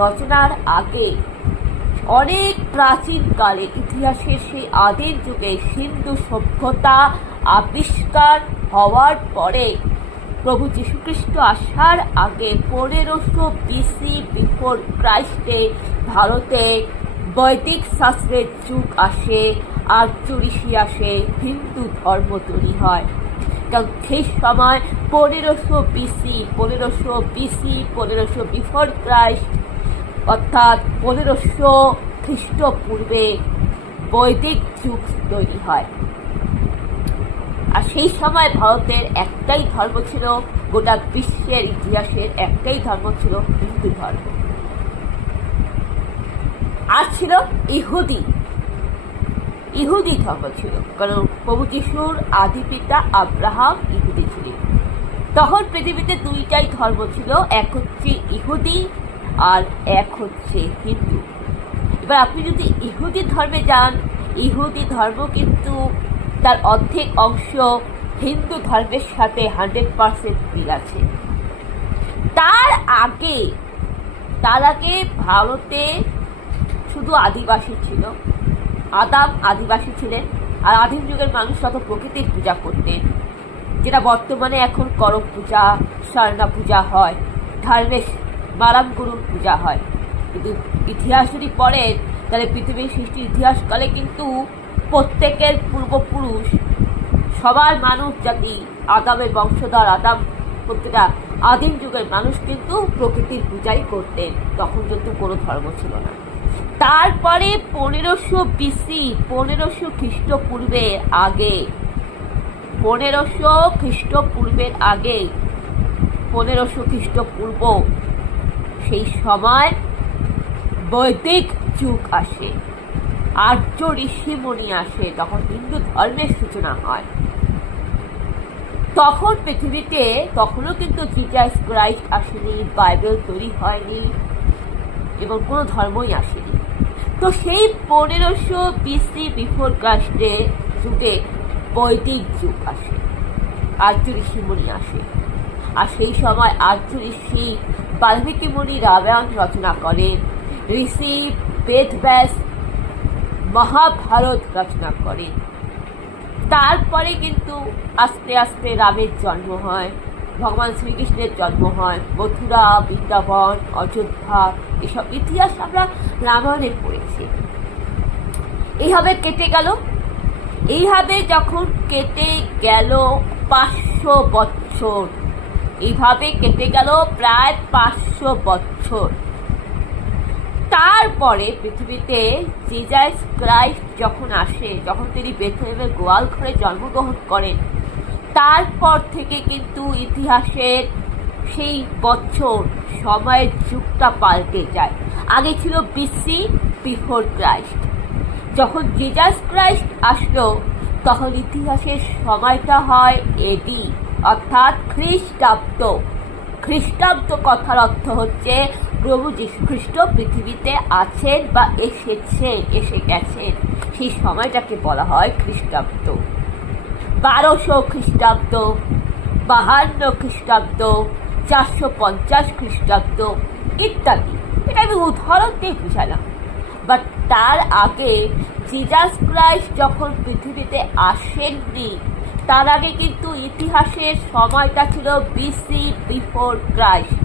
রচনার আগে অনেক প্রাচীনকালে ইতিহাসের সেই আদিম যুগে সিন্ধু সভ্যতা আবিষ্কার হওয়ার পরে প্রভু যীশুখ্রিস্ট আসার আগে 1500 BC বিফোর ক্রাইস্টে ভারতে বৈদিক শাস্ত্রের যুগ আসে, আর্য ঋষি আসে, হিন্দু ধর্ম তৈরি হয়। কারণ সেই সময় 1500 BC, 1500 বিফোর ক্রাইস্ট অর্থাৎ 1500 খ্রিস্টপূর্বে বৈদিক যুগ তৈরি হয়। আর সেই সময় ভারতের একটাই ধর্ম ছিল, গোটা বিশ্বের ইতিহাসের একটাই ধর্ম ছিল হিন্দু ধর্ম। আর ছিল ইহুদি ধর্ম ছিল, কারণ প্রভু যিশুর আদি পিতা আব্রাহাম ইহুদি ছিলেন। তখন পৃথিবীতে দুইটাই ধর্ম ছিল, এক হচ্ছে ইহুদি আর এক হচ্ছে হিন্দু। এবার আপনি যদি ইহুদি ধর্মে যান, ইহুদি ধর্ম কিন্তু তার অর্ধেক অংশ হিন্দু ধর্মের সাথে 100% মিল আছে। তার আগে ভারতে শুধু আদিবাসী ছিল, আদাম আদিবাসী ছিলেন। আর আদিম যুগের মানুষ তত প্রকৃতির পূজা করতেন, যেটা বর্তমানে এখন করম পূজা, স্বর্ণা পূজা হয়, ধর্মেশ মারামগুরুর পূজা হয়। কিন্তু ইতিহাস যদি পড়েন তাহলে পৃথিবীর সৃষ্টির ইতিহাসকালে কিন্তু প্রত্যেকের পূর্বপুরুষ সবার মানুষ জাতি আদামের বংশধর, আদাম প্রত্যেকটা আদিম যুগের মানুষ কিন্তু প্রকৃতির পূজাই করতেন। তখন কিন্তু কোনো ধর্ম ছিল না। তারপরে 1500 BC, 1500 খ্রিস্টপূর্বের আগে, 1500 খ্রিস্টপূর্বের আগে, 1500 খ্রিস্টপূর্ব, সেই সময় বৈদিক যুগ আসে, আর্য ঋষিমুনি আসে, তখন হিন্দু ধর্মের সূচনা হয়। তখন পৃথিবীতে তখনও কিন্তু জিজাস ক্রাইস্ট আসেনি, বাইবেল তৈরি হয়নি এবং কোনো ধর্মই আসেনি। তো সেই 1500 BC বিফোর ক্রাইস্টের যুগে বৈদিক যুগ আসে, আর্য ঋষিমুনি আসে। আর সেই সময় আর্য ঋষি বাল্মীকি মুনি রামায়ণ রচনা করেন, ঋষি বেদব্যাস মহাভারত রচনা করেন। তারপরে কিন্তু আস্তে আস্তে রামের জন্ম হয়, ভগবান শ্রীকৃষ্ণের জন্ম হয়, মথুরা, বৃন্দাবন, অযোধ্যা, এসব ইতিহাস আমরা রামায়ণে পড়েছি। এইভাবে কেটে গেল। এইভাবে যখন কেটে গেল 500 বছর, এইভাবে কেটে গেল প্রায় 500 বছর। তারপরে পৃথিবীতে জিজাস ক্রাইস্ট যখন আসে, যখন তিনি বেথলেহেমের গোয়াল ঘরে জন্মগ্রহণ করেন, তারপর থেকে কিন্তু ইতিহাসের সেই বছর সময়ের যুগটা পাল্টে যায়। আগে ছিল BC বিফোর ক্রাইস্ট। যখন জিজাস ক্রাইস্ট আসলো তখন ইতিহাসের সময়টা হয় AD, অর্থাৎ খ্রিস্টাব্দ। খ্রিস্টাব্দ কথার অর্থ হচ্ছে প্রভু যীশুখ্রিস্ট পৃথিবীতে আছেন বা এসে গেছেন, সেই সময়টাকে বলা হয় খ্রিস্টাব্দ। 1200 খ্রিস্টাব্দ, 52 খ্রিস্টাব্দ, 450 খ্রিস্টাব্দ ইত্যাদি। এটা আমি উদাহরণ দিয়ে বুঝালাম। বাট তার আগে জিজাস ক্রাইস্ট যখন পৃথিবীতে আসেননি, তার আগে কিন্তু ইতিহাসের সময়টা ছিল BC বিফোর ক্রাইস্ট।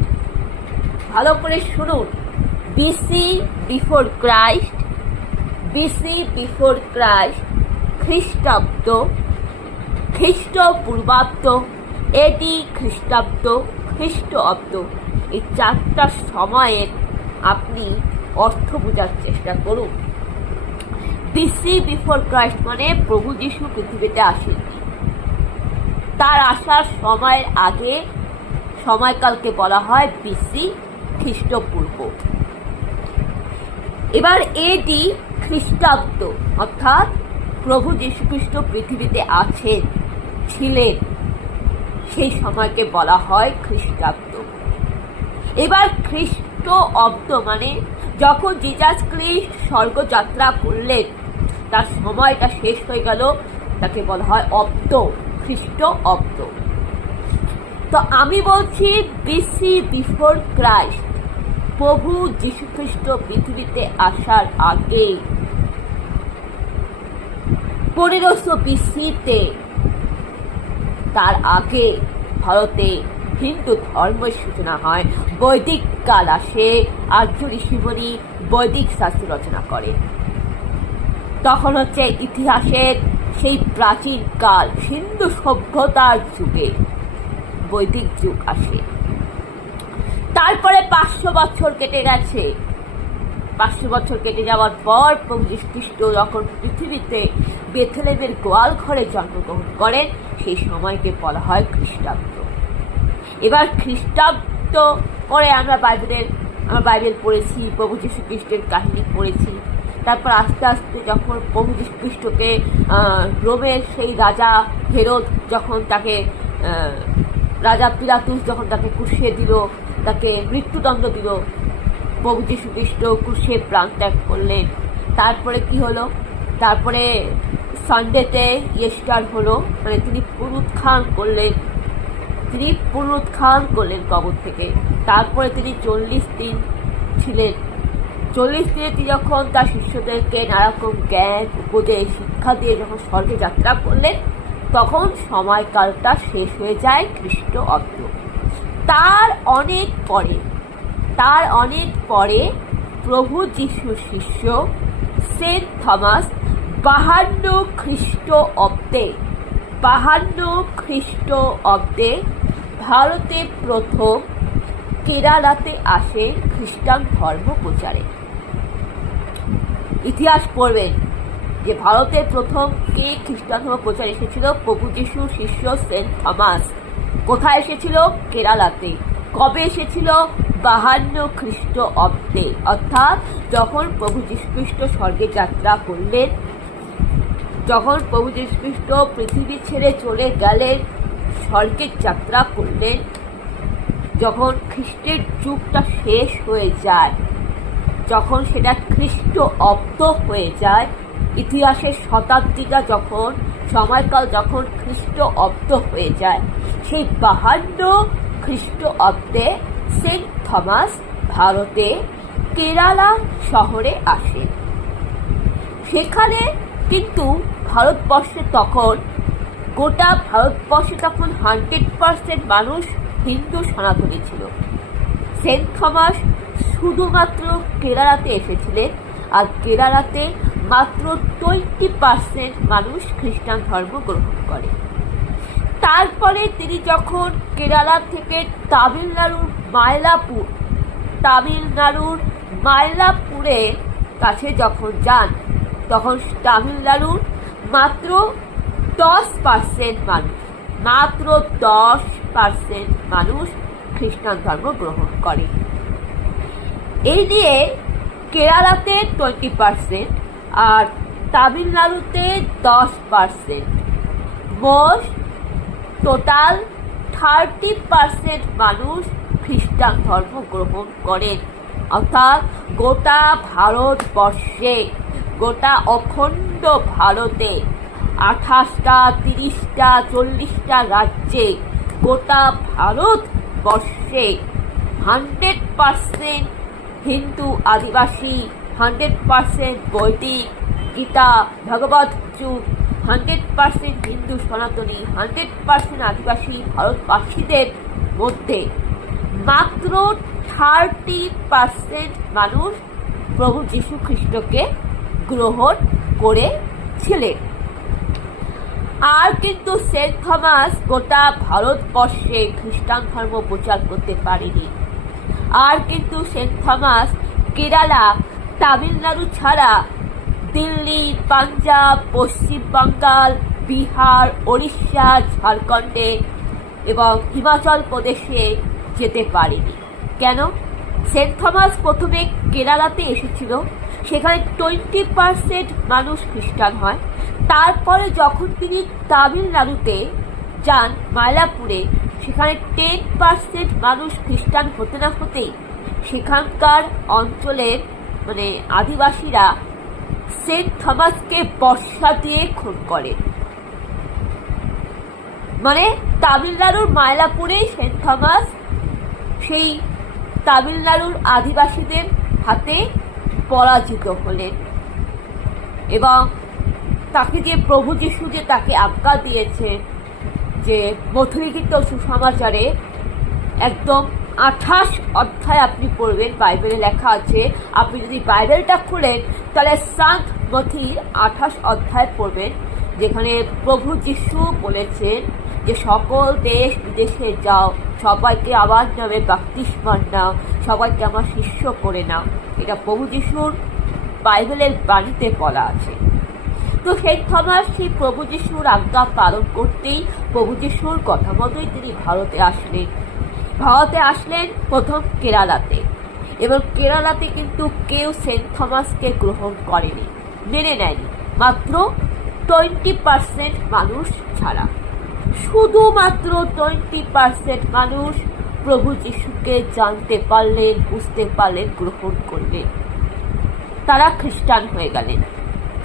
ভালো করে শুনুন, BC before Christ, BC before Christ, খ্রিস্টাব্দ, খ্রিস্টপূর্বাব্দ, AD খ্রিস্টাব্দ, খ্রিস্টাব্দ। এই চারটা সময়ের আপনি অর্থ বোঝার চেষ্টা করুন। BC বিফোর ক্রাইস্ট মানে প্রভু যীশু পৃথিবীতে আসেননি, তার আসার সময়ের আগে সময়কালকে বলা হয় BC খ্রিস্টপূর্ব। এবার AD খ্রিস্টাব্দ, অর্থাৎ প্রভু যীশুখ্রিস্ট পৃথিবীতে ছিলেন, সেই সময়কে বলা হয় খ্রিস্টাব্দ। এবার খ্রিস্টাব্দ মানে যখন জিজাস খ্রিস্ট স্বর্গযাত্রা করলেন, তার সময়টা শেষ হয়ে গেল, তাকে বলা হয় অব্দ, খ্রিস্টাব্দ। তো আমি বলছি BC বিফোর ক্রাইস্ট, প্রভু যীশুখ্রিস্ট পৃথিবীতে আসার আগে 1500 BC-তে, তার আগে ভারতে হিন্দু ধর্মের সূচনা হয়। বৈদিক কাল আসে, আর্য ঋষিমুনি বৈদিক শাস্ত্র রচনা করে। তখন হচ্ছে ইতিহাসের সেই প্রাচীন কাল, সিন্ধু সভ্যতার যুগে বৈদিক যুগ আসে। তারপরে 500 বছর কেটে গেছে। 500 বছর কেটে যাওয়ার পর প্রভু যীশু খ্রিস্ট যখন পৃথিবীতে বেথলেহেমের গোয়াল ঘরে জন্মগ্রহণ করেন, সেই সময়কে বলা হয় খ্রিস্টাব্দ। এবার খ্রিস্টাব্দ পরে আমরা বাইবেল পড়েছি, প্রভু যীশু খ্রিস্টের কাহিনী পড়েছি। তারপর আস্তে আস্তে যখন প্রভু যীশু খ্রিস্টকে রোমের সেই রাজা হেরোদ যখন তাকে রাজা পিলাতুস যখন তাকে ক্রুশে দিল, তাকে মৃত্যুদণ্ড দিল, প্রভু যীশু খ্রিস্ট ক্রুশে প্রাণ ত্যাগ করলেন। তারপরে কি হলো? তারপরে সানডেতে ইস্টার হলো, মানে তিনি পুনরুত্থান করলেন কবর থেকে। তারপরে তিনি 40 দিন ছিলেন। 40 দিনে তিনি যখন তার শিষ্যদেরকে নানারকম জ্ঞান উপদেশ শিক্ষা দিয়ে যখন স্বর্গে যাত্রা করলেন, তখন সময়কালটা শেষ হয়ে যায় খ্রিস্ট অব্দ। তার অনেক পরে প্রভু যীশুর শিষ্য সেন্ট থমাস 52 খ্রিস্টাব্দে ভারতে প্রথম কেরালাতে আসে খ্রিস্টান ধর্ম প্রচারে। ইতিহাস পড়বেন যে ভারতের প্রথম কে খ্রিস্টান ধর্ম প্রচার এসেছিল? প্রভু যীশুর শিষ্য সেন্ট থমাস। কোথায় এসেছিল? কেরালাতে। কবে এসেছিল? 52 খ্রিস্টাব্দে, অর্থাৎ যখন প্রভু যীশু খ্রিস্ট স্বর্গে যাত্রা করলেন, যখন প্রভু যীশু খ্রিস্ট পৃথিবী ছেড়ে চলে গেলেন, স্বর্গের যাত্রা করলেন, যখন খ্রিস্টের যুগটা শেষ হয়ে যায়, যখন সেটা খ্রিস্ট অব্দ হয়ে যায়, ইতিহাসের শতাব্দীটা যখন সময়কাল যখন খ্রিস্ট অব্দ হয়ে যায়, সেই 52 খ্রিস্টাব্দে সেন্ট থমাস ভারতে কেরালা শহরে আসে। সেখানে কিন্তু গোটা ভারতবর্ষে তখন 100% মানুষ হিন্দু সনাতনী ছিল। সেন্ট থমাস শুধুমাত্র কেরালাতে এসেছিলেন, আর কেরালাতে মাত্র 20% মানুষ খ্রিস্টান ধর্ম গ্রহণ করে। তারপরে তিনি যখন কেরালা থেকে তামিলনাড়ুর মাইলাপুরের কাছে যখন যান, তখন তামিলনাড়ুর মাত্র 10% মানুষ খ্রিস্টান ধর্ম গ্রহণ করে। এই নিয়ে কেরালাতে 20% আর তামিলনাড়ুতে 10%, মোট টোটাল 30% মানুষ খ্রিস্টান ধর্ম গ্রহণ করেন। অর্থাৎ গোটা ভারতবর্ষে, গোটা অখণ্ড ভারতে 28টা, 30টা, 40টা রাজ্যে, গোটা ভারতবর্ষে 100% হিন্দু আদিবাসী, 100% বৈদিক গীতা ভগবত যুগ, 100% হিন্দু সনাতনী, 100% আদিবাসী ভারতবাসীদের মধ্যে মাত্র 30% মানুষ প্রভু যীশু খ্রিস্টকে গ্রহণ করেছিলেন। আর কিন্তু সেন্ট থমাস গোটা ভারতবর্ষে খ্রিস্টান ধর্ম প্রচার করতে পারেনি। আর কিন্তু সেন্ট থমাস কেরালা, তামিলনাড়ু ছাড়া দিল্লি, পাঞ্জাব, পশ্চিম বাঙ্গাল, বিহার, ওড়িশা, ঝাড়খণ্ডে এবং হিমাচল প্রদেশে যেতে পারেনি। কেন? সেন্ট থমাস প্রথমে কেরালাতে এসেছিল, সেখানে 20% মানুষ খ্রিস্টান হয়। তারপরে যখন তিনি তামিলনাড়ুতে যান, মাইলাপুরে, সেখানে 10% মানুষ খ্রিস্টান হতে না হতেই সেখানকার অঞ্চলের মানে আদিবাসীরা সেন্ট থমাসকে বর্ষা দিয়ে খুন করে। মানে তামিলনাড়ুর মাইলাপুরে সেন্ট থমাস সেই তামিলনাড়ুর আদিবাসীদের হাতে পরাজিত হলেন এবং তাকে যে প্রভু যিশু যে তাকে আজ্ঞা দিয়েছে যে মথলিখিত সুসমাচারে একদম 28 অধ্যায় আপনি পড়বেন, বাইবেলে লেখা আছে। আপনি যদি বাইবেলটা খুলেন তাহলে সান্ট মথির 28 অধ্যায় পড়বেন, যেখানে প্রভু যিশু বলেছেন যে সকল দেশ বিদেশে যাও, সবাইকে আমার নামে বাপ্তিস্মা নাও, সবাইকে আমার শিষ্য করে নাও। এটা প্রভু যিশুর বাইবেলের বাণীতে বলা আছে। তো সেন্ট থমাস সেই প্রভু যিশুর আজ্ঞা পালন করতেই প্রভু যিশুর কথা মতোই তিনি ভারতে আসলেন প্রথম কেরালাতে, এবং কেরালাতে কিন্তু কেউ সেন্ট থমাসকে গ্রহণ করেনি, মেনে নেয়নি, মাত্র 20% মানুষ ছাড়া। শুধুমাত্র 20% মানুষ প্রভু যিশুকে জানতে পারলেন, বুঝতে পারলেন, গ্রহণ করলেন। তারা খ্রিস্টান হয়ে গেলেন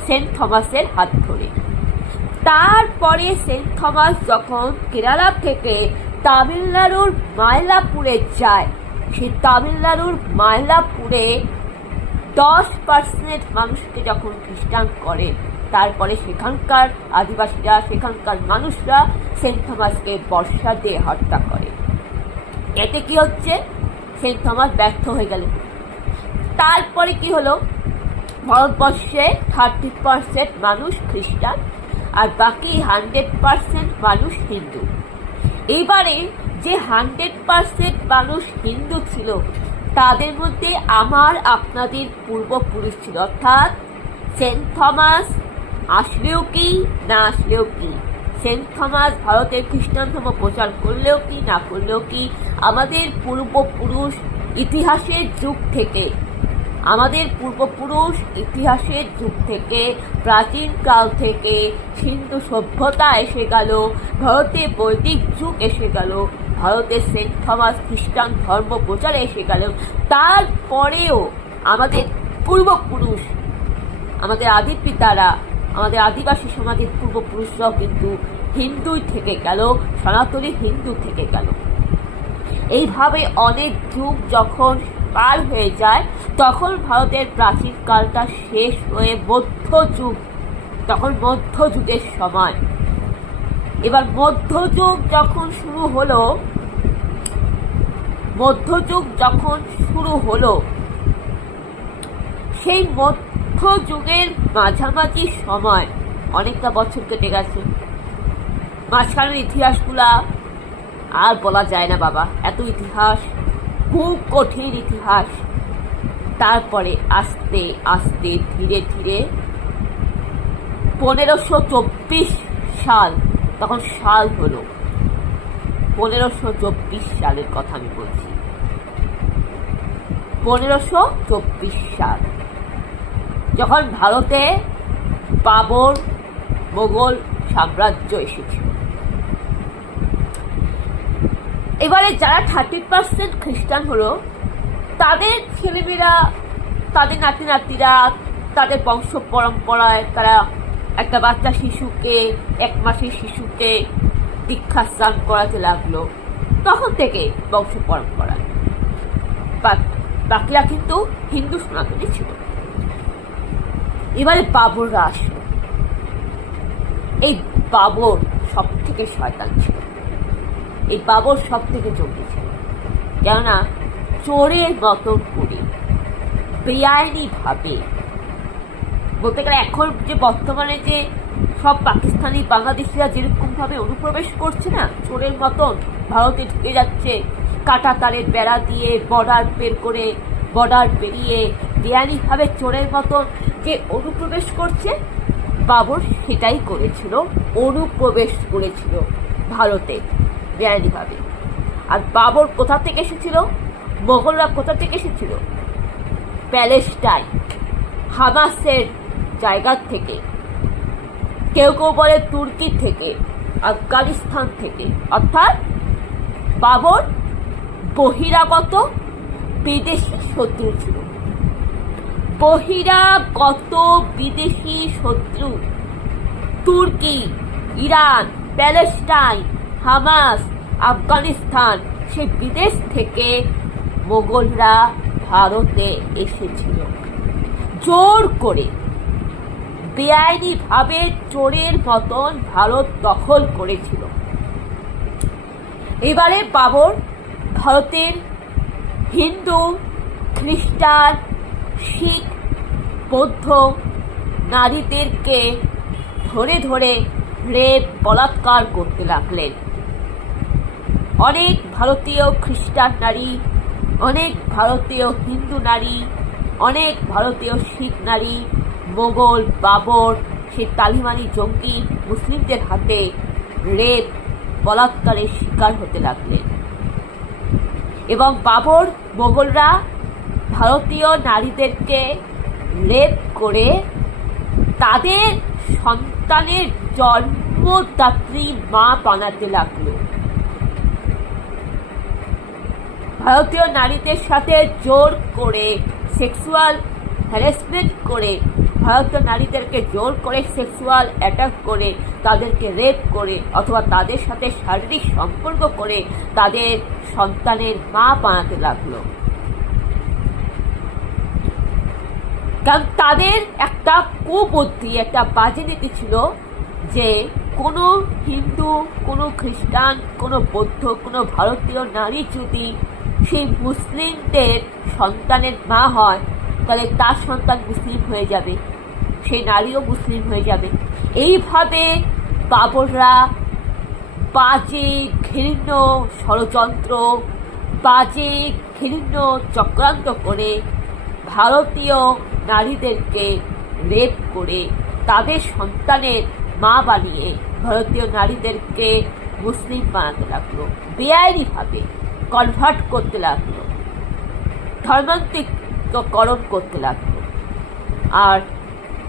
সেন্ট থমাসের হাত ধরে। তারপরে সেন্ট থমাস যখন কেরালা থেকে তামিলনাড়ুর মাইলাপুরে যায়, সেই তামিলনাড়ুর মাইলাপুরে 10% মানুষকে যখন খ্রিস্টান করে, তারপরে সেখানকার আদিবাসীরা, সেখানকার মানুষরা সেন্ট থমাসকে বর্ষা দিয়ে হত্যা করে। এতে কি হচ্ছে? সেন্ট থমাস ব্যর্থ হয়ে গেল। তারপরে কি হলো? ভারতবর্ষে 30% মানুষ খ্রিস্টান আর বাকি 100% মানুষ হিন্দু। এবারে যে 100% মানুষ হিন্দু ছিল, তাদের মধ্যে আমার আপনাদের পূর্বপুরুষ ছিল, অর্থাৎ সেন্ট থমাস আসলেও কি না আসলেও কি, সেন্ট থমাস ভারতের খ্রিস্টান ধর্ম প্রচার করলেও কি না করলেও কি, আমাদের পূর্বপুরুষ ইতিহাসের যুগ থেকে, প্রাচীন কাল থেকে সিন্ধু সভ্যতা এসে গেল, ভারতে বৈদিক যুগ এসে গেল, ভারতে সেন্ট থমাস খ্রিস্টান ধর্ম প্রচারে এসে গেল। তারপরেও আমাদের পূর্বপুরুষ, আমাদের আদি পিতারা, আমাদের আদিবাসী সমাজের পূর্বপুরুষরাও কিন্তু হিন্দুই থেকে গেল, সনাতনী হিন্দু থেকে গেল। এইভাবে অনেক যুগ যখন পার হয়ে যায়, তখন ভারতের প্রাচীন কালটা শেষ হয়ে মধ্যযুগ, তখন মধ্যযুগের সময়। এবার মধ্যযুগ যখন শুরু হলো, সেই মধ্যযুগের মাঝামাঝি সময়, অনেকটা বছর কেটে গেছে, মাঝখানের ইতিহাসগুলা আর বলা যায় না বাবা, এত ইতিহাস, খুব কঠিন ইতিহাস। তারপরে আস্তে আস্তে ধীরে ধীরে 1524 সাল, তখন সাল হলো 1524 সালের কথা আমি বলছি। 1524 সাল যখন ভারতে বাবর মোগল সাম্রাজ্য এসেছিল। এবারে যারা 30% খ্রিস্টান হলো, তাদের ছেলেমেয়েরা, তাদের নাতি নাতিরা, তাদের বংশ পরম্পরায় তারা একটা বাচ্চা শিশুকে, 1 মাসের শিশুকে দীক্ষা স্নান করাতে লাগলো। তখন থেকে বংশ পরম্পরা, বাকিরা কিন্তু হিন্দু সনাতনী ছিল। এবারে বাবররা আসলো। এই বাবর সব থেকে শয়তান ছিল, এই বাবর সব থেকে জঙ্গি ছিল। কেননা চোরের মতন করে বেআইনি ভাবে, বলতে গেলে এখন যে বর্তমানে যে সব পাকিস্তানি বাংলাদেশিরা যেরকম ভাবে অনুপ্রবেশ করছে না, চোরের মতন ভারতে ঢুকে যাচ্ছে, কাটা তারের বেড়া দিয়ে, বর্ডার পেরিয়ে বেআইনি ভাবে চোরের মতন যে অনুপ্রবেশ করছে, বাবর সেটাই করেছিল, অনুপ্রবেশ করেছিল ভারতে বেআইনি ভাবে। আর বাবর কোথা থেকে এসেছিল? মোগলরা কোথা থেকে এসেছিল? প্যালেস্টাইন, হামাসের জায়গা থেকে, কেউ কেউ বলে তুর্কি থেকে, আফগানিস্তান থেকে। অর্থাৎ বাবর বহিরাগত বিদেশি শত্রু ছিল, বহিরাগত বিদেশি শত্রু। তুর্কি, ইরান, প্যালেস্টাইন, হামাস, আফগানিস্তান, সেই বিদেশ থেকে মোগলরা ভারতে এসেছিল, জোর করে বেআইনি ভাবে চোরের মতন ভারত দখল করেছিল। এবারে বাবর ভারতের হিন্দু, খ্রিস্টান, শিখ, বৌদ্ধ নারীদেরকে ধরে ধরে রেপ, বলাৎকার করতে লাগলেন। অনেক ভারতীয় খ্রিস্টান নারী, অনেক ভারতীয় হিন্দু নারী, অনেক ভারতীয় শিখ নারী মোগল বাবর সেই তালিবানি জঙ্গি মুসলিমদের হাতে রেপ, বলাৎকারের শিকার হতে লাগলেন। এবং বাবর মোগলরা ভারতীয় নারীদেরকে রেপ করে তাদের সন্তানের জন্মদাত্রী মা বানাতে লাগলো। ভারতীয় নারীদের সাথে জোর করে সেক্সুয়াল হ্যারাসমেন্ট করে, ভারতীয় নারীদেরকে জোর করে সেক্সুয়াল অ্যাটাক করে, তাদেরকে রেপ করে অথবা তাদের সাথে শারীরিক সম্পর্ক করে তাদের সন্তানের মা বানাতে লাগলো। কারণ তাদের একটা কুবুদ্ধি, একটা বাজে নীতি ছিল যে কোনো হিন্দু, কোনো খ্রিস্টান, কোনো বৌদ্ধ, কোনো ভারতীয় নারী যদি সেই মুসলিমদের সন্তানের মা হয় তাহলে তার সন্তান মুসলিম হয়ে যাবে, সেই নারীও মুসলিম হয়ে যাবে। এইভাবে বাবররা বাজে ঘৃণ্য ষড়যন্ত্র, বাজে ঘৃণ্য চক্রান্ত করে ভারতীয় নারীদেরকে রেপ করে তাদের সন্তানের মা বানিয়ে ভারতীয় নারীদেরকে মুসলিম বানাতে লাগলো, বেআইনিভাবে কনভার্ট করতে লাগলো, ধর্মান্তরিকরণ করতে লাগলো। আর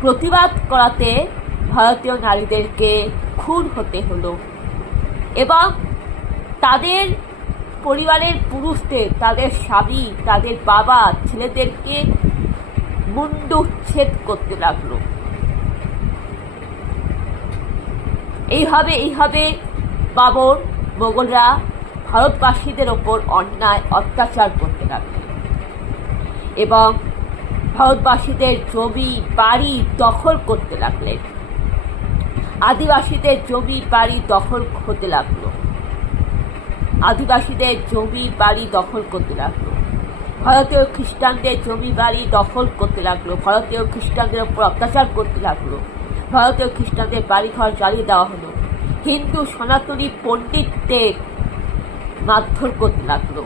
প্রতিবাদ করাতে ভারতীয় নারীদেরকে খুন হতে হলো এবং তাদের পরিবারের পুরুষদের, তাদের স্বামী, তাদের বাবা, ছেলেদেরকে মুণ্ডচ্ছেদ করতে লাগলো। এইভাবে বাবর মোগলরা ভারতবাসীদের ওপর অন্যায় অত্যাচার করতে লাগলো এবং ভারতবাসীদের জমি বাড়ি দখল করতে লাগলেন। আদিবাসীদের জমি বাড়ি দখল হতে লাগলো, আদিবাসীদের জমি বাড়ি দখল করতে লাগলো, ভারতীয় খ্রিস্টানদের জমি বাড়ি দখল করতে লাগলো, ভারতীয় খ্রিস্টানদের ওপর অত্যাচার করতে লাগলো, ভারতীয় খ্রিস্টানদের বাড়িঘর জ্বালিয়ে দেওয়া হলো, হিন্দু সনাতনী পণ্ডিতদের মারধর করতে লাগলো,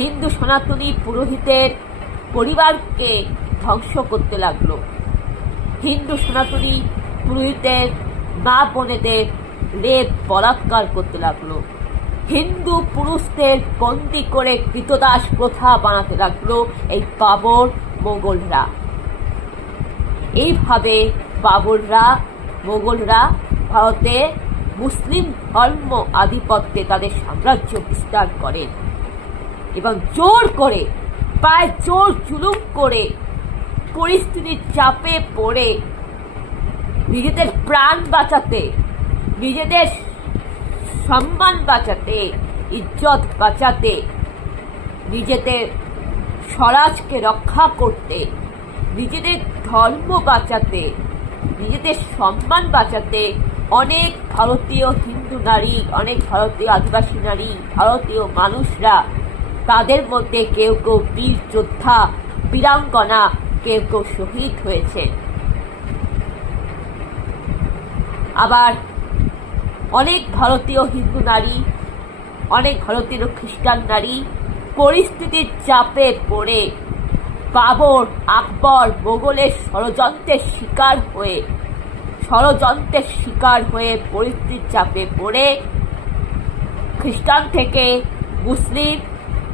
হিন্দু সনাতনী পুরোহিতের পরিবারকে ধ্বংস করতে লাগলো, হিন্দু সনাতনী পুরোহিতের মা বোনেদের রেপ, বলাৎকার করতে লাগলো, হিন্দু পুরুষদের বন্দি করে কৃতদাস প্রথা বানাতে লাগলো এই বাবর মোগলরা। এইভাবে বাবররা, মোগলরা ভারতে মুসলিম ধর্ম আধিপত্যে তাদের সাম্রাজ্য বিস্তার করেন এবং জোর করে, প্রায় জোর জুলুম করে, পরিস্থিতির চাপে পড়ে নিজেদের প্রাণ বাঁচাতে, নিজেদের সম্মান বাঁচাতে, ইজ্জত বাঁচাতে, নিজেদের স্বরাজকে রক্ষা করতে, নিজেদের ধর্ম বাঁচাতে, নিজেদের সম্মান বাঁচাতে অনেক ভারতীয় হিন্দু নারী, অনেক ভারতীয় আদিবাসী নারী, ভারতীয় মানুষরা, তাদের মধ্যে কেউ কেউ বীর যোদ্ধা, বীরাঙ্গনা, কেউ কেউ শহীদ হয়েছে। আবার অনেক ভারতীয় হিন্দু নারী, অনেক ভারতীয় খ্রিস্টান নারী পরিস্থিতির চাপে পড়ে বাবর, আকবর, মোগলের ষড়যন্ত্রের শিকার হয়ে পরিস্থিতির চাপে পড়ে খ্রিস্টান থেকে মুসলিম,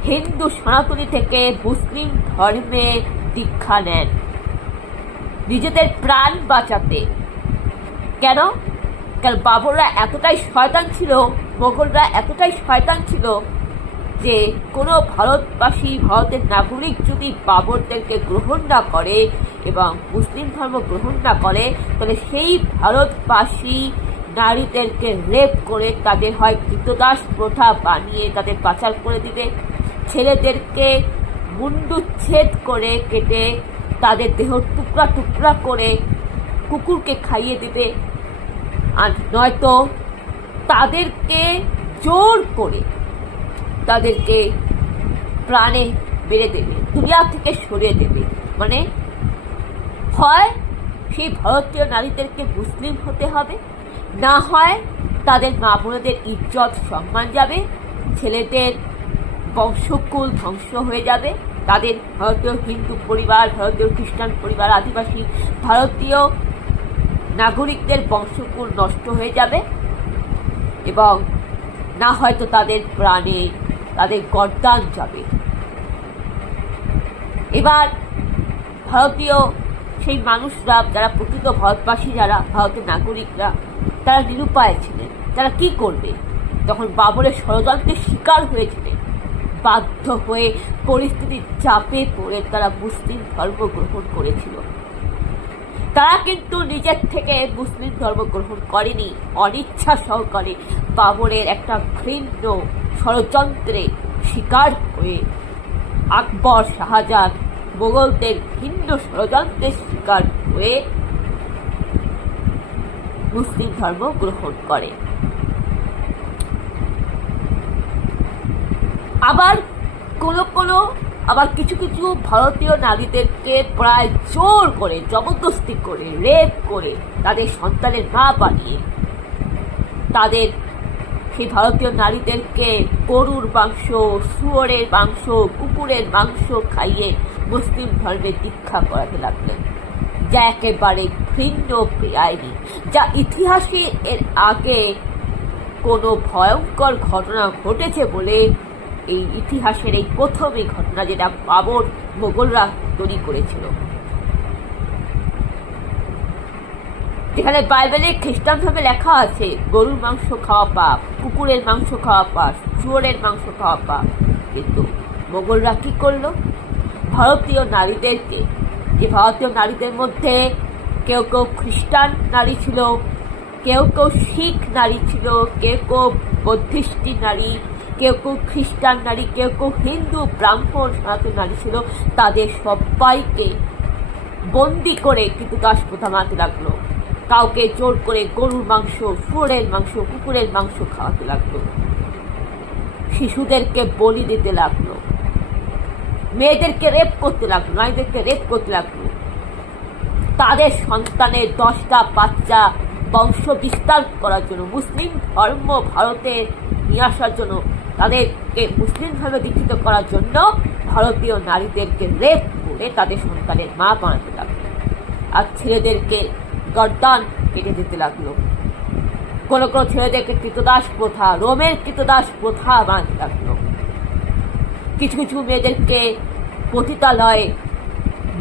হিন্দু সনাতনী থেকে মুসলিম ধর্মে দীক্ষা নেন নিজেদের প্রাণ বাঁচাতে। কেন? কারণ বাবররা এতটাই শয়তান ছিল, মোগলরা এতটাই শয়তান ছিল যে কোনো ভারতবাসী, ভারতের নাগরিক যদি বাবরদেরকে গ্রহণ না করে এবং মুসলিম ধর্ম গ্রহণ না করে তাহলে সেই ভারতবাসী নারীদেরকে রেপ করে তাদের হয় কৃতদাস প্রথা বানিয়ে তাদের পাচার করে দিবে, ছেলেদেরকে মুন্ডুচ্ছেদ করে কেটে তাদের দেহ টুকরা টুকরা করে কুকুরকে খাইয়ে দিবে, আর নয়তো তাদেরকে জোর করে তাদেরকে প্রাণে মেরে দেবে, দুনিয়া থেকে সরিয়ে দেবে। মানে হয় সেই ভারতীয় নারীদেরকে মুসলিম হতে হবে, না হয় তাদের মা বোনেদের ইজ্জত সম্মান যাবে, ছেলেদের বংশকুল ধ্বংস হয়ে যাবে, তাদের ভারতীয় হিন্দু পরিবার, ভারতীয় খ্রিস্টান পরিবার, আদিবাসী ভারতীয় নাগরিকদের বংশকুল নষ্ট হয়ে যাবে, এবং না হয়তো তাদের প্রাণে তাদের গর্দান যাবে। এবার ভারতীয় সেই মানুষরা, যারা প্রকৃত ভারতবাসী, যারা ভারতের নাগরিকরা, তারা নিরুপায় ছিলেন। তারা কি করবে? যখন বাবরের ষড়যন্ত্রের শিকার হয়েছিলেন, বাধ্য হয়ে পরিস্থিতির চাপে পড়ে তারা মুসলিম ধর্ম গ্রহণ করেছিল। তারা কিন্তু নিজের থেকে মুসলিম ধর্ম গ্রহণ করেনি, অনিচ্ছা সহকারে বাবরের একটা ঘৃণ্য ষড়যন্ত্রে শিকার হয়ে আকবর, শাহজাহান, মোগলদের ভিন্ন ষড়যন্ত্রের শিকার হয়ে মুসলিম ধর্ম গ্রহণ করে। আবার কিছু কিছু ভারতীয় নারীদেরকে প্রায় জোর করে, জবরদস্তি করে, রেপ করে তাদের সন্তানের মা বানিয়ে তাদের সেই ভারতীয় নারীদেরকে গরুর মাংস, শুয়োরের মাংস, কুকুরের মাংস খাইয়ে মুসলিম ধর্মের দীক্ষা করাতে লাগলেন, যা একেবারে ঘৃণ্য বেআইনি, যা ইতিহাসে এর আগে কোনো ভয়ঙ্কর ঘটনা ঘটেছে বলে এই ইতিহাসের এই প্রথম এই ঘটনা, যেটা বাবর মোগলরা তৈরি করেছিল। যেখানে বাইবেলে খ্রিস্টান ধর্মে লেখা আছে গরুর মাংস খাওয়া পাপ, কুকুরের মাংস খাওয়া পাপ, শুয়োরের মাংস খাওয়া পাপ, কিন্তু মোগলরা কি করলো? ভারতীয় নারীদেরকে, যে ভারতীয় নারীদের মধ্যে কেউ কেউ খ্রিস্টান নারী ছিল, কেউ কেউ শিখ নারী ছিল, কেউ কেউ বৌদ্ধিস্ট নারী, কেউ কেউ খ্রিস্টান নারী, কেউ কেউ হিন্দু ব্রাহ্মণ সনাতন নারী ছিল, তাদের সবাইকে বন্দি করে কিন্তু দাসপ্রথা মানতে লাগলো। কাউকে জোর করে গরুর মাংস, শুয়োরের মাংস, কুকুরের মাংস খাওয়াতে লাগলো, শিশুদেরকে বলি দিতে লাগলো, মেয়েদেরকে রেপ করতে লাগলো, নারীদেরকে রেপ করতে লাগলো, তাদের সন্তানের 10টা বাচ্চা বংশ বিস্তার করার জন্য, মুসলিম ধর্ম ভারতে নিয়ে আসার জন্য, তাদেরকে মুসলিম ধর্মে দীক্ষিত করার জন্য ভারতীয় নারীদেরকে রেপ করে তাদের সন্তানের মা বানাতে লাগলো, আর ছেলেদেরকে গর্দান কেটে দিতে লাগলো। কোনো কোনো ছেলেদেরকে কৃতদাস প্রথা, রোমের কৃতদাস প্রথা বানাতে লাগলো। কিছু কিছু মেয়েদেরকে পতিতালয়ে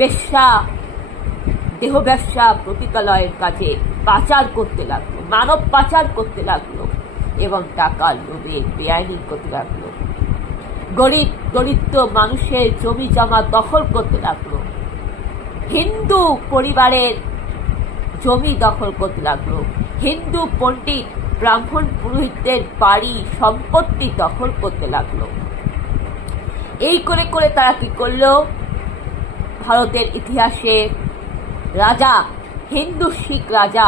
বেশ্যা, দেহ ব্যবসা, পতিতালয়ের কাজে পাচার করতে লাগলো, মানব পাচার করতে লাগলো, এবং টাকার লোভে বেআইনি করতে লাগলো। গরিব দরিদ্র মানুষের জমি জমা দখল করতে লাগলো, হিন্দু পরিবারের জমি দখল করতে লাগলো, হিন্দু পণ্ডিত ব্রাহ্মণ পুরোহিতদের বাড়ি সম্পত্তি দখল করতে লাগলো। এই করে করে তারা কি করলো? ভারতের ইতিহাসে রাজা, হিন্দু শিখ রাজা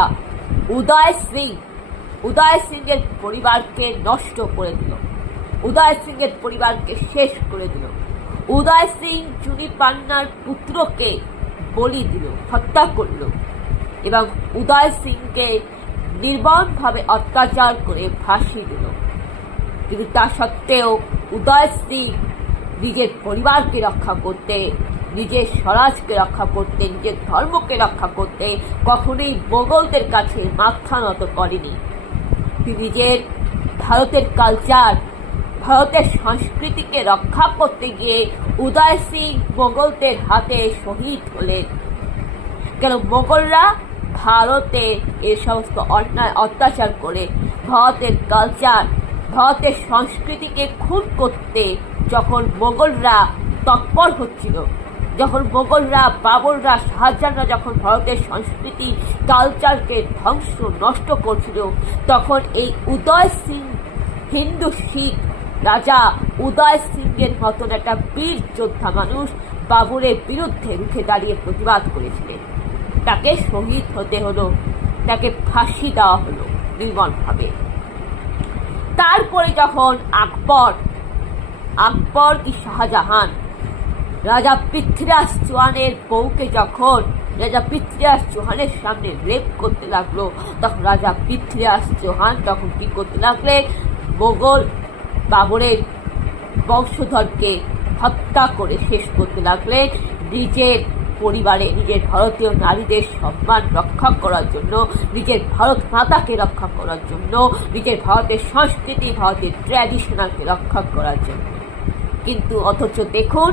উদয় সিংয়ের পরিবারকে নষ্ট করে দিল, উদয় সিংয়ের পরিবারকে শেষ করে দিল। উদয় সিং চুনি পান্নার পুত্রকে বলি দিল, হত্যা করল, এবং উদয় সিংকে নির্মমভাবে অত্যাচার করে ফাঁসি দিল। কিন্তু তা সত্ত্বেও উদয় সিং নিজের পরিবারকে রক্ষা করতে, নিজের স্বরাজকে রক্ষা করতে, নিজের ধর্মকে রক্ষা করতে কখনোই মোগলদের কাছে মাথা নত করেনি। নিজের ভারতের কালচার, ভারতের সংস্কৃতিকে রক্ষা করতে গিয়ে উদয় সিং মোগলদের হাতে শহীদ হলেন। কেন? মোগলরা ভারতে এই সমস্ত অন্যায় অত্যাচার করে ভারতের কালচার, ভারতের সংস্কৃতিকে খুন করতে যখন মোগলরা তৎপর হচ্ছিল, যখন মোগলরা, বাবররা, শাহজাহানরা যখন ভারতের সংস্কৃতি, কালচারকে ধ্বংস, নষ্ট করছিল, তখন এই উদয় সিং হিন্দু শিখ রাজা উদয় সিংহের মতন একটা বীর যোদ্ধা মানুষ বাবরের বিরুদ্ধে রুখে দাঁড়িয়ে প্রতিবাদ করেছিলেন। তাকে শহীদ হতে হলো, তাকে ফাঁসি দেওয়া হলো নির্মমভাবে। তারপরে যখন আকবর কি শাহজাহান রাজা পৃথ্বীরাজ চৌহানের বউকে যখন রাজা পৃথ্বীরাজ চৌহানের সামনে রেপ করতে লাগলো, তখন রাজা পৃথ্বীরাজ চৌহান তখন কি করতে লাগলেন? মোগল বাবরের বংশধরকে হত্যা করে শেষ করতে লাগলেন। নিজের পরিবারে নিজের ভারতীয় নারীদের সম্মান রক্ষা করার জন্য, নিজের ভারত মাতাকে রক্ষা করার জন্য, নিজের ভারতের সংস্কৃতি, ভারতের ট্র্যাডিশনালকে রক্ষা করার জন্য। কিন্তু অথচ দেখুন,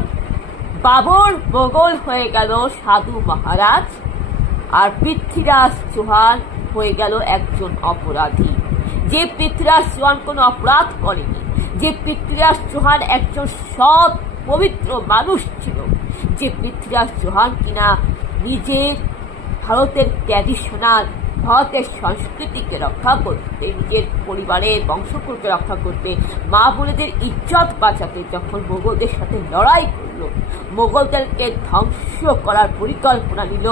বাবর মোগল হয়ে গেল সাধু মহারাজ, আর পৃথ্বীরাজ চৌহান হয়ে গেল একজন অপরাধী। যে পৃথ্বীরাজ চৌহান কোনো অপরাধ করেনি, যে পৃথ্বীরাজ চৌহান একজন সৎ পবিত্র মানুষ ছিল, যে পৃথ্বীরাজ চৌহান কিনা নিজের ভারতের ট্র্যাডিশনাল, ভারতের সংস্কৃতিকে রক্ষা করতে, নিজের পরিবারের বংশকুলকে রক্ষা করতে, মা বোনেদের ইজ্জত বাঁচাতে যখন মোগলদের সাথে লড়াই করলো, মোগলদেরকে ধ্বংস করার পরিকল্পনা নিল,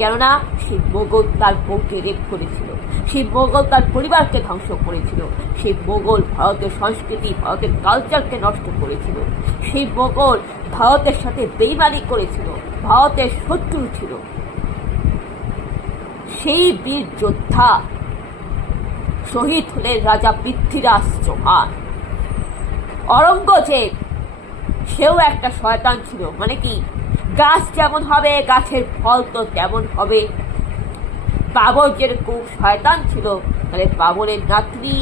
কেননা সেই মোগল তার বউকে রেপ করেছিল, সেই মোগল তার পরিবারকে ধ্বংস করেছিল, সেই মোগল ভারতের সংস্কৃতি, ভারতের কালচারকে নষ্ট করেছিল, সেই মোগল ভারতের সাথে বেইমানি করেছিল, ভারতের শত্রু ছিল। সেই বীর যোদ্ধা শহীদ হলেন রাজা পৃথ্বীরাজ চৌহান। অরঙ্গজেব সেও একটা শয়তান ছিল, মানে কি, গাছ যেমন হবে গাছের ফল তো তেমন হবে। বাবর যেরকম শয়তান ছিল, তাহলে বাবরের নাতনি,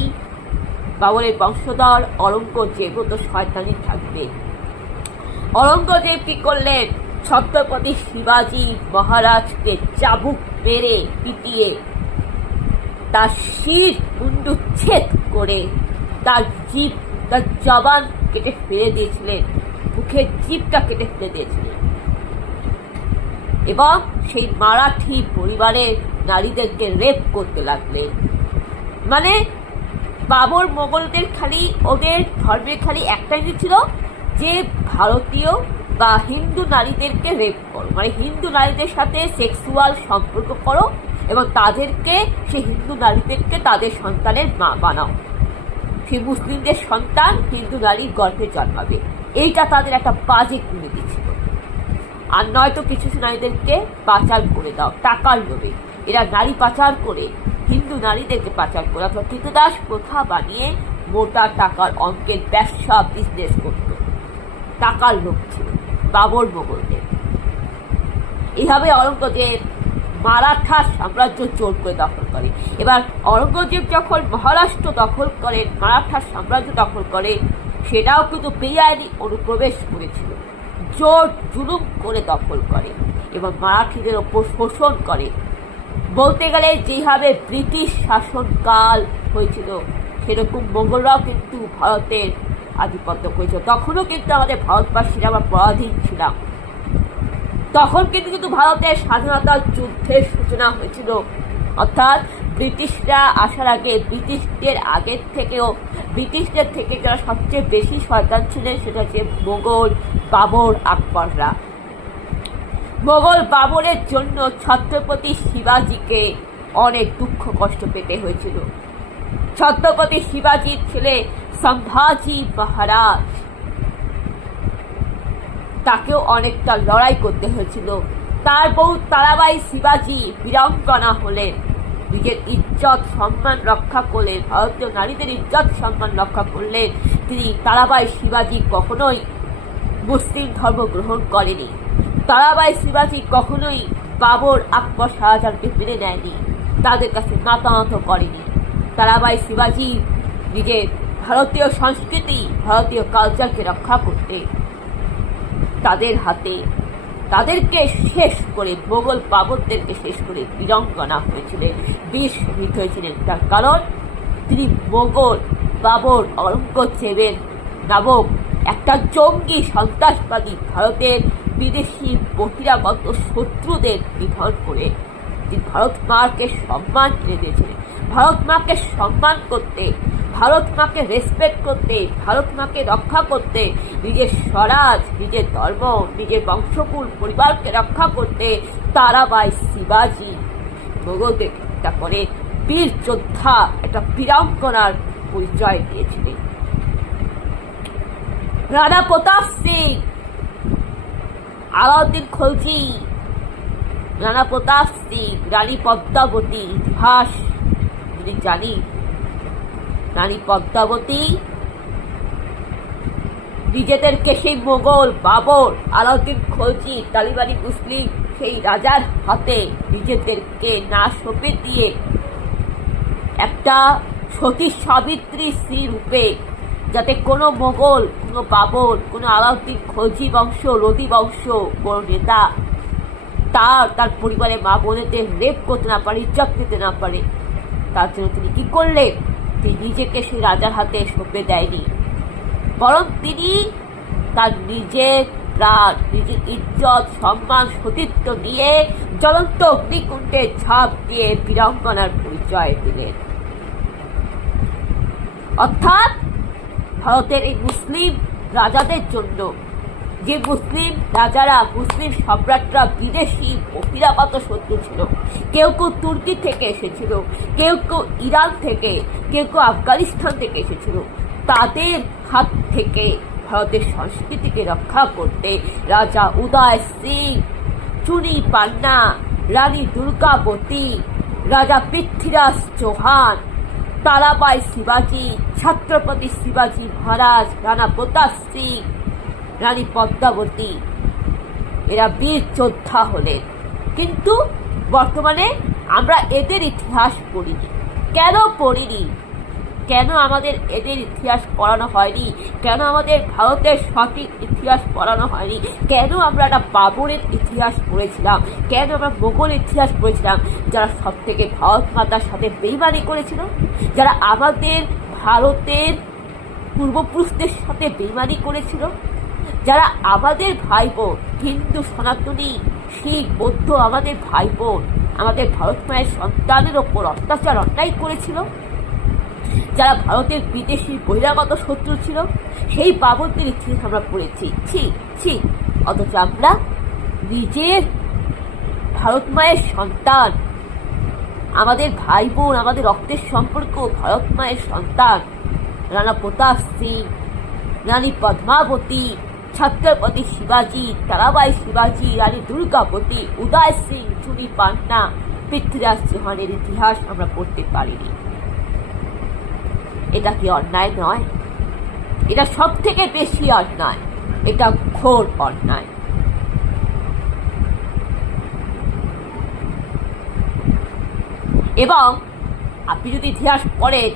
বাবরের বংশধর অরঙ্গজেবও তো শয়তানি থাকবে। অরঙ্গজেব কি করলেন? ছত্রপতি শিবাজী মহারাজকে চাবুক মেরে পিটিয়ে তার শির মুন্ডুচ্ছেদ করে তার জিভ, তার জবান কেটে ফেলে দিয়েছিলেন, মুখের জিভটা কেটে ফেলে দিয়েছিলেন, এবং সেই মারাঠি পরিবারের নারীদেরকে রেপ করতে লাগলেন। মানে বাবর মোগলদের খালি, ওদের ধর্মের খালি একটাই ছিল যে ভারতীয় বা হিন্দু নারীদেরকে রেপ করো, মানে হিন্দু নারীদের সাথে সেক্সুয়াল সম্পর্ক করো এবং তাদেরকে, সেই হিন্দু নারীদেরকে তাদের সন্তানের মা বানাও। সেই মুসলিমদের সন্তান হিন্দু নারীর গর্ভে জন্মাবে, এইটা তাদের একটা বাজে নীতি ছিল। আর নয়তো কিছু নারীদেরকে পাচার করে দাও টাকার লোভে। এরা নারী পাচার করে, হিন্দু নারীদেরকে পাচার করে অথবা কৃতদাস প্রথা বানিয়ে মোটা টাকার অঙ্কের ব্যবসা, বিজনেস করত। টাকার লোভ ছিল বাবর মোগলদের। এইভাবে অরঙ্গজেব মারাঠা সাম্রাজ্য জোর করে দখল করে। এবার অরঙ্গজেব যখন মহারাষ্ট্র দখল করেন, মারাঠা সাম্রাজ্য দখল করে, সেটাও কিন্তু বেআইনি অনুপ্রবেশ করেছিল, জোর জুলুম করে দখল করে এবং মারাঠিদের ওপর শোষণ করে। বলতে গেলে যেভাবে ব্রিটিশ শাসনকাল হয়েছিল, সেরকম মোগলরাও কিন্তু ভারতের আধিপত্য করেছিল। তখনও কিন্তু আমাদের ভারতবাসীরা আমরা পরাধীন ছিলাম। তখন কিন্তু ভারতের স্বাধীনতার যুদ্ধের সূচনা হয়েছিল, অর্থাৎ ব্রিটিশরা আসার আগে, ব্রিটিশদের থেকে যারা সবচেয়ে বেশি শয়তান ছিলেন সেটা হচ্ছে মোগল বাবর আকবররা। মোগল বাবরের জন্য ছত্রপতি শিবাজীকে অনেক দুঃখ কষ্ট পেতে হয়েছিল। ছত্রপতি শিবাজীর ছেলে সম্ভাজি মহারাজ, তাকেও অনেকটা লড়াই করতে হয়েছিল। তার বউ তারাবাই শিবাজী বীরাঙ্গনা হলেন, নিজের ইজ্জত সম্মান রক্ষা করলেন, ভারতীয় নারীদের ইজ্জত সম্মান রক্ষা করলেন। তিনি তারাবাই শিবাজী কখনোই মুসলিম ধর্ম গ্রহণ করেনি। তারাবাই শিবাজী কখনোই বাবর আকবর শাহজাহানকে মেনে নেয়নি, তাদের কাছে মাতানত করেনি। তারাবাই শিবাজী নিজের ভারতীয় সংস্কৃতি, ভারতীয় কালচারকে রক্ষা করতে তাদের হাতে, তাদেরকে শেষ করে, মোগল বাবরদেরকে শেষ করে বীরাঙ্গনা হয়েছিলেন, বীর শহীদ হয়েছিলেন। তার কারণ তিনি মোগল বাবর অরঙ্গজেবের নামক একটা জঙ্গি সন্ত্রাসবাদী ভারতের বিদেশি বহিরাগত শত্রুদের নিধন করে তিনি ভারত মাকে সম্মান এনে দিয়েছিলেন। ভারত মাকে সম্মান করতে ভারত মাকে রেসপেক্ট করতে, ভারত মাকে রক্ষা করতে, নিজের স্বরাজ, নিজের ধর্ম, নিজের বংশকুল পরিবারকে রক্ষা করতে তারাবাই শিবাজি মোগলদের হত্যা করে বীর যোদ্ধা, একটা বীরাঙ্গনার পরিচয় দিয়েছিলেন। রানা প্রতাপ সিং, আলাউদ্দিন খলজি, রানা প্রতাপ সিং, রানী পদ্মাবতী, ইতিহাস যদি জানি, রানী পদ্মাবতী নিজেদেরকে সেই মোগল বাবর, আলাউদ্দিন খলজি, তালিবানি মুসলিম সেই রাজার হাতে নিজেদেরকে না সঁপে দিয়ে একটা সতী সাবিত্রী স্ত্রী রূপে, যাতে কোনো মোগল, কোনো বাবর, কোনো আলাউদ্দিন খলজি বংশ, লোদি বংশ বড় নেতা তার পরিবারের মা বোনেদের রেপ করতে না পারে, ইজ্জত নিতে না পারে, তার জন্য তিনি কি করলেন? তিনি নিজেকে সেই রাজার হাতে সঁপে দেয়নি, বরং তিনি তার নিজের প্রাণ, নিজের ইজ্জত, সম্মান, সতীত্ব দিয়ে জ্বলন্ত অগ্নিকুণ্ডে ঝাঁপ দিয়ে বীরাঙ্গনার পরিচয় দিলেন। অর্থাৎ ভারতের এই মুসলিম রাজাদের জন্য, যে মুসলিম রাজারা, মুসলিম সম্রাটরা বিদেশি বহিরাগত শত্রু ছিল, কেউ কেউ তুর্কি থেকে এসেছিল, কেউ কেউ ইরান থেকে, কেউ কেউ আফগানিস্তান থেকে এসেছিল, তাদের হাত থেকে ভারতের সংস্কৃতিকে রক্ষা করতে রাজা উদয় সিং, চুনি পান্না, রানী দুর্গাবতী, রাজা পৃথ্বীরাজ চৌহান, তারাবাই শিবাজি, ছত্রপতি শিবাজি মহারাজ, রানা প্রতাপ সিং, রানী পদ্মাবতী, এরা বীর যোদ্ধা হলেন। কিন্তু বর্তমানে আমরা এদের ইতিহাস পড়িনি। কেন পড়িনি? কেন আমাদের এদের ইতিহাস পড়ানো হয়নি? কেন আমাদের ভারতের সঠিক ইতিহাস পড়ানো হয়নি? কেন আমরা একটা বাবরের ইতিহাস পড়েছিলাম? কেন আমরা মোগল ইতিহাস পড়েছিলাম, যারা সব থেকে ভারত মাতার সাথে বেইমানি করেছিল, যারা আমাদের ভারতের পূর্বপুরুষদের সাথে বেইমানি করেছিল, যারা আমাদের ভাই বোন, হিন্দু, সনাতনী, শিখ, বৌদ্ধ আমাদের ভাই বোন, আমাদের ভারত মায়ের সন্তানের ওপর অত্যাচার অন্যায় করেছিল, যারা ভারতের বিদেশি বহিরাগত শত্রু ছিল, সেই বাবরদের ইতিহাস আমরা পড়েছি। ছি, অথচ আমরা নিজের ভারত মায়ের সন্তান, আমাদের ভাই বোন, আমাদের রক্তের সম্পর্ক ভারত মায়ের সন্তান রানা প্রতাপ সিং, রানী পদ্মাবতী, ছত্রপতি শিবাজি, তারাবাই শিবাজি, রানী দুর্গাবতী, উদয় সিং, চুনি পান্না, পৃথ্বীরাজ চৌহানের ইতিহাস আমরা পড়তে পারিনি। এটা কি অন্যায় নয়? এটা সব থেকে বেশি অন্যায়, এটা ঘোর অন্যায়। এবং আপনি যদি ইতিহাস পড়েন,